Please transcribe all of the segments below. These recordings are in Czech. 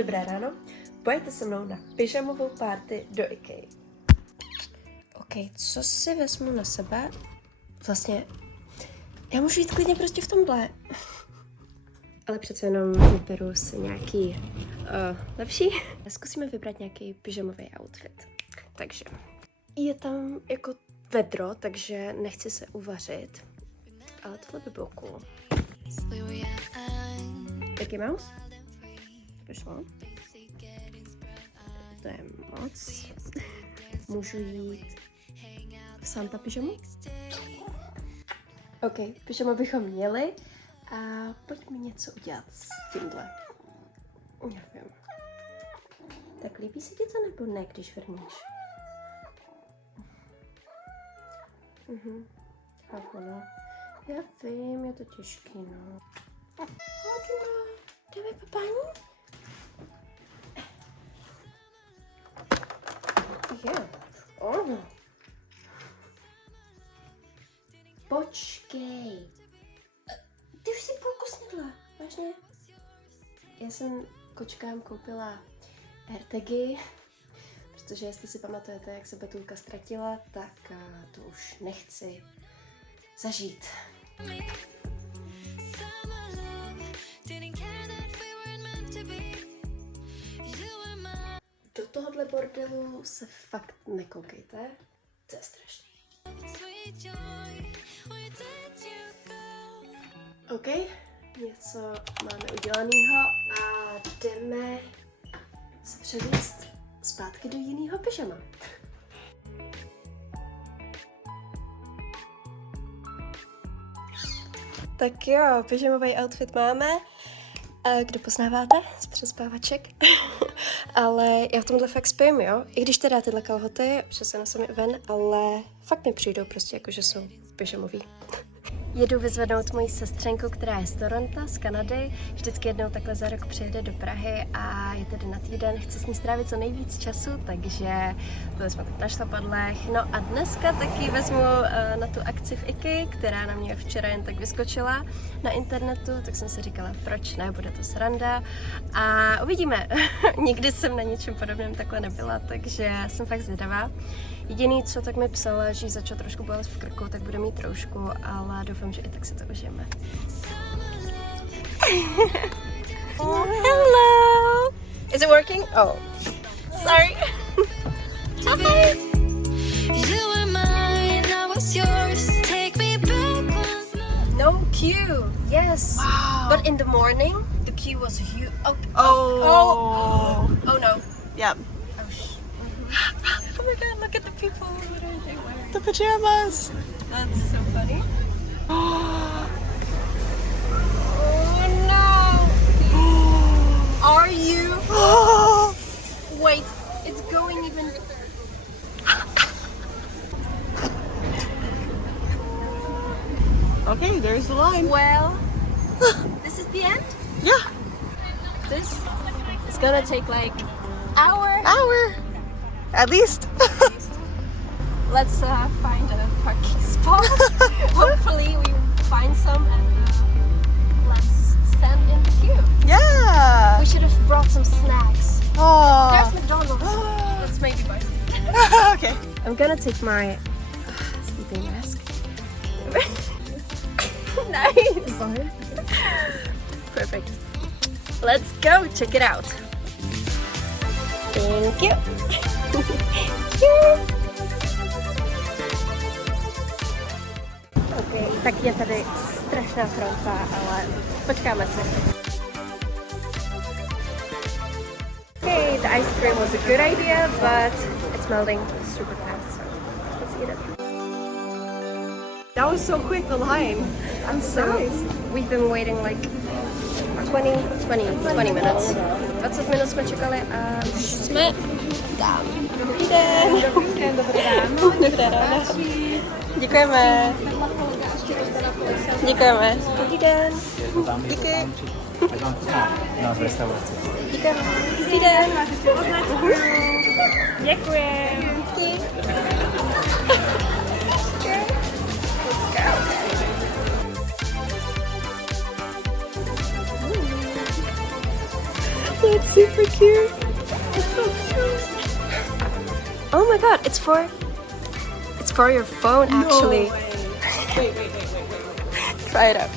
Dobré ráno, pojďte se mnou na pyžamovou party do IKEA. OK, co si vezmu na sebe? Vlastně, já můžu jít klidně prostě v tomhle. Ale přece jenom vyberu si nějaký lepší. Zkusíme vybrat nějaký pyžamový outfit. Takže je tam jako vedro, takže nechci se uvařit. Ale tohle by bylo cool. Mickey Mouse? Vyšlo. To je moc. Můžu jít v Santa pyžamu? OK, pyžamu bychom měli. A pojďme něco udělat s tímhle. Nevím. Tak líbí se ti to nebo ne, když vrníš? Chápu. Já vím, je to těžký, no. Jdeme, papání? Je. Ono. Počkej. Ty už si půlku snědla, vážně? Já jsem kočkám koupila AirTagy, protože jestli si pamatujete, jak se Betulka ztratila, tak to už nechci zažít. Do tohohle bordelu se fakt nekoukejte, to je strašný. OK, něco máme udělanýho a jdeme se převést zpátky do jiného pyžama. Tak jo, pyžamový outfit máme. Kdo poznáváte z přespávaček? Ale já v tomhle fakt spím, jo? I když teda tyhle kalhoty přece nosím ven, ale fakt mi přijdou prostě jako, že jsou pyžamový. Jedu vyzvednout moji sestřenku, která je z Toronto, z Kanady. Vždycky jednou takhle za rok přijede do Prahy a je tedy na týden. Chci s ní strávit co nejvíc času, takže byli jsme tak na šlapadlech. No a dneska taky vezmu na tu akci v IKEA, která na mě včera jen tak vyskočila na internetu, tak jsem si říkala, proč ne, bude to sranda. A uvidíme. Nikdy jsem na něčem podobném takhle nebyla, takže jsem fakt zvědavá. Jediný, co tak mi psala, že jí začal trošku bolet v krku, tak bude mít troušku, ale doufám, že i tak si to užijeme. Oh, hello! Is it working? Oh, sorry. Hi. No queue. Yes. Wow. But in the morning, the queue was huge. Oh no. Yeah. Oh my god, look at the people. What are they wearing? The pajamas. That's so funny. Oh no! Are you? Wait, it's going even. Okay, there's the line. Well, this is the end? Yeah. This is gonna take like hour. At least. Let's find a parking spot. Hopefully we find some and let's stand in the queue. Yeah. We should have brought some snacks. Oh. There's McDonald's. Let's maybe buy some. Okay. I'm gonna take my sleeping mask. Nice. Perfect. Let's go check it out. Thank you. OK, tak je tady strašná fronta, ale počkáme si. Okay, the ice cream was a good idea, but it's melting super fast, so let's eat it. That was so quick, the line. I'm surprised. We've been waiting like 20 minutes. 20 minut jsme čekali a už jsme tam. Dobrý den. Dobré ráno. Dobré ráno. Děkujeme. Děkujeme. Dobrý den. Díky. Děkujeme. Dobrý den. Děkuji. Díky. Let's go. That's super super cute. It's so cute. Oh my god, it's for your phone actually. No way. Wait. Try it out.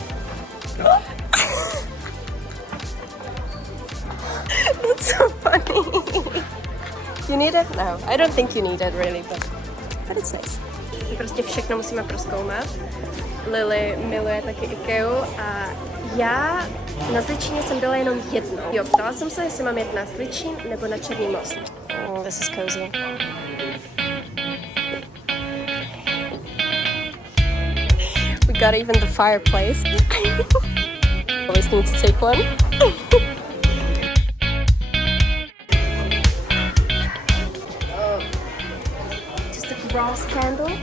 It's so funny. You need it? No, I don't think you need it really, but it's nice. Prostě všechno musíme prozkoumat. Lily miluje taky IKEA a já na Zličíně jsem byla jenom jednou. Jo, ptala jsem se, jestli mám jet na Zličín nebo na Černý most. Oh, this is cozy. We got even the fireplace. Always need to take one. Just a brass candle.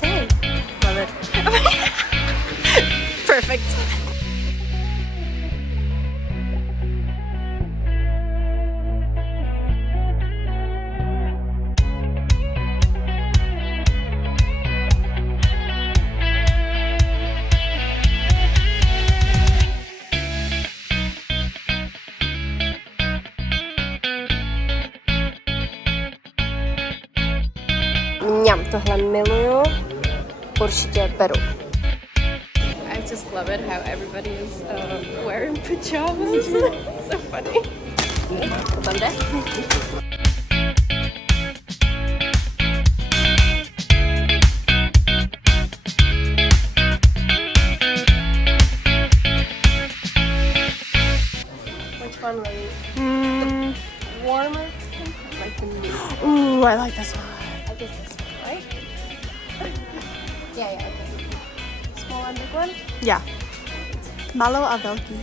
Same. Love it. Perfect. Mňam, tohle miluju, určitě beru. I just love it how everybody is wearing pyjamas. So funny. To tam jde? Which one will you? The warmer pink, like the new. Ooh, I like this one. I guess this one, right? Yeah, okay. Small and big one? Yeah. Malou a velký.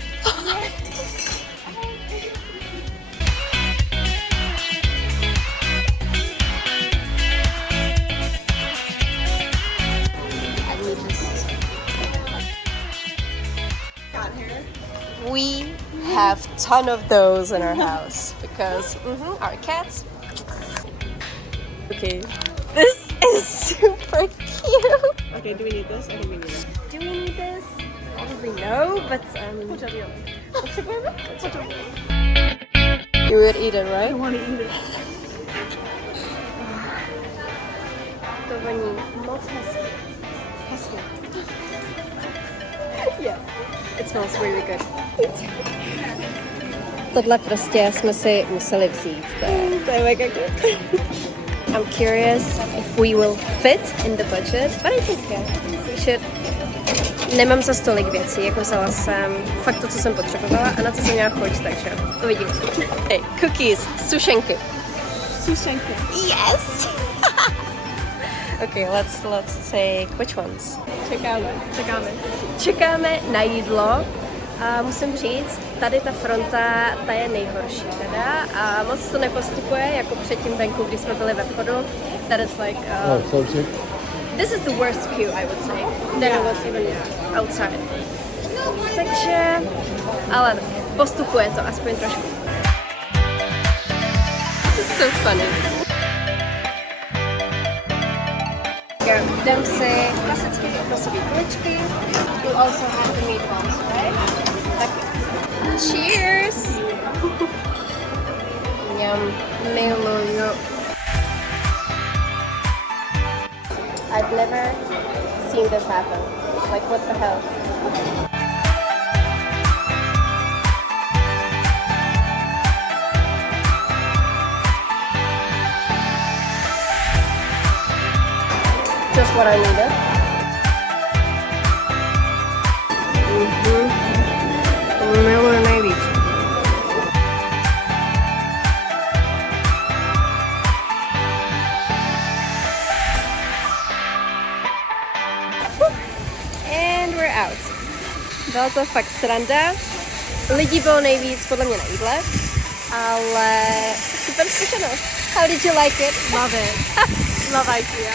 We have ton of those in our house because our cats. Okay, this is super cute. Okay, do we need this? I think we need it. Do we need this? Probably no, but you would eat it, right? I want to eat it. To voní moc hezky. Yes, it smells really good. Tohle prostě jsme si museli vzít. To je mega good. I'm curious if we will fit in the budget, but I think we should. Nemám za tolik věcí, jako vzala jsem fakt to, co jsem potřebovala a na co jsem měla chuť, takže uvidíme. Hey, cookies, sušenky. Sušenky. Yes! Okay, let's take which ones? Čekáme na jídlo a musím říct, tady ta fronta, ta je nejhorší teda a moc to nepostupuje, jako předtím venku, když jsme byli ve vchodu. That is like, this is the worst queue, I would say, than it was even outside. Takže, ale postupuje to aspoň trošku. It's so funny. Dám si klasické kokosové kuličky. You also have the meatballs, right? Tak, cheers! Mňam, miluju. I've never seen this happen. Like, what the hell? Just what I needed. Miluji nejvíc. And we're out. Byla to fakt sranda. Lidí bylo nejvíc podle mě na jídle, ale super zkušenost. How did you like it? Love it. Love IKEA.